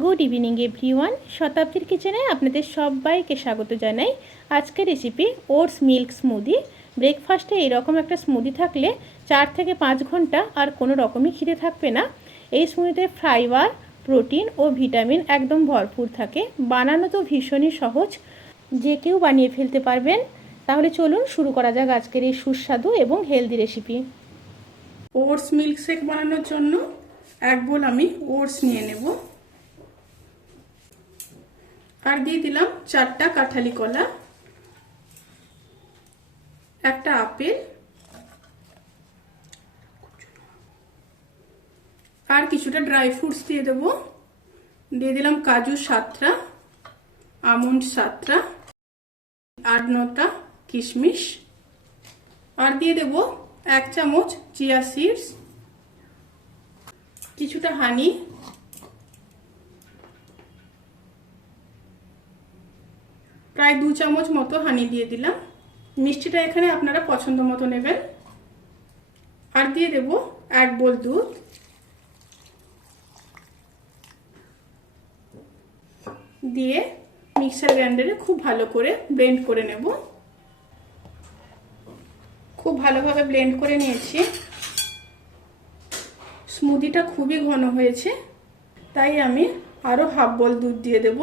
Good evening everyone. শতাব্দীর কিচেনে আপনাদের সবাইকে স্বাগত জানাই। আজকের রেসিপি ওটস মিল্ক স্মুদি। ব্রেকফাস্টে এইরকম একটা স্মুদি থাকলে 4 থেকে 5 ঘন্টা আর কোনো রকমই খিদে থাকবে না। এই স্মুদিতে ফাইবার, প্রোটিন ও ভিটামিন একদম ভরপুর থাকে। বানানো তো ভীষণই সহজ, যে কেউ বানিয়ে ফেলতে পারবেন। তাহলে চলুন শুরু করা যাক আজকের এই সুস্বাদু এবং healthy recipe. Oats milk shake বানানোর জন্য 1 বোল আমি ওটস নিয়ে নেব, আর দিয়ে দিলাম 4টা কাঁঠালি কলা, একটা আপেল, আর কিছুটা ড্রাই ফ্রুটস দিয়ে দেব। দিয়ে দিলাম কাজু 7টা, আমন্ড 7টা, 8-9টা কিশমিশ, আর দিয়ে দেব 1 চামচ চিয়া সিডস, কিছুটা হানি, প্রায় 2 চামচ মতো হানি দিয়ে দিলাম। মিষ্টিটা এখানে আপনারা পছন্দ মতো নেবেন। আর দিয়ে দেব 1 বোল দুধ, দিয়ে মিক্সার গ্রাইন্ডারে খুব ভালো করে ব্লেন্ড করে নেব। খুব ভালোভাবে ব্লেন্ড করে নিয়েছি। স্মুদিটা খুবই ঘন হয়েছে, তাই আমি আরো হাফ বোল দুধ দিয়ে দেব।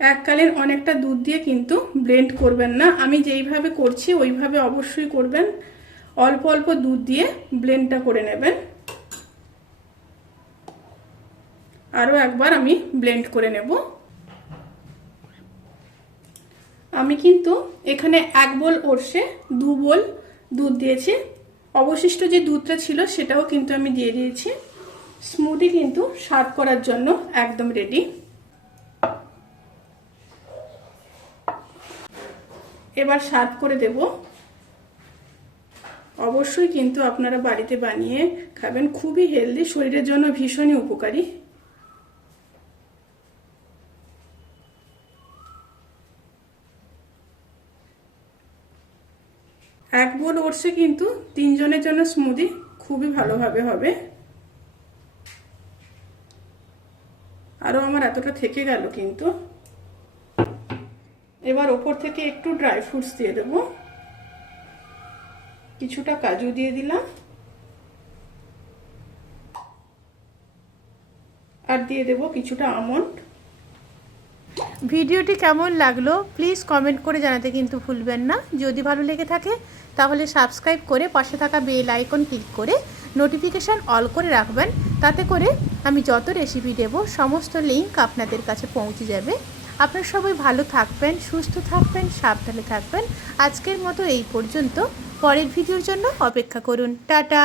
এককালীন অনেকটা দুধ দিয়ে কিন্তু ব্লেন্ড করবেন না, আমি যেইভাবে করছি ওইভাবে অবশ্যই করবেন। অল্প অল্প দুধ দিয়ে ব্লেন্ডটা করে নেবেন। আরো একবার আমি ব্লেন্ড করে নেব। আমি কিন্তু এখানে 1 বোল ওটসে 2 বোল দুধ দিয়েছি। অবশিষ্ট যে দুধটা ছিল সেটাও কিন্তু আমি দিয়ে দিয়েছি। স্মুদি কিন্তু সার্ভ করার জন্য একদম রেডি। এবার সার্ভ করে দেব। অবশ্যই কিন্তু আপনারা বাড়িতে বানিয়ে খাবেন, খুবই হেলদি, শরীরের জন্য ভীষণই উপকারী। এক বোল ওটসে কিন্তু 3 জনের জন্য স্মুদি খুবই ভালোভাবে হবে। আরো আমার এতটা থেকে গেল কিন্তু। এবার ওপর থেকে একটু ড্রাই ফ্রুটস দিয়ে দেব, কিছুটা কাজু দিয়ে দিলাম, আর দিয়ে দেব কিছুটা আমন্ড। ভিডিওটি কেমন লাগলো প্লিজ কমেন্ট করে জানাতে কিন্তু ভুলবেন না। যদি ভালো লেগে থাকে তাহলে সাবস্ক্রাইব করে পাশে থাকা বেল আইকন ক্লিক করে নোটিফিকেশান অল করে রাখবেন। তাতে করে আমি যত রেসিপি দেব সমস্ত লিঙ্ক আপনাদের কাছে পৌঁছে যাবে। আপনারা সবাই ভালো থাকবেন, সুস্থ থাকবেন, সাবধানে থাকবেন। আজকের মতো এই পর্যন্ত। পরের ভিডিওর জন্য অপেক্ষা করুন। টাটা।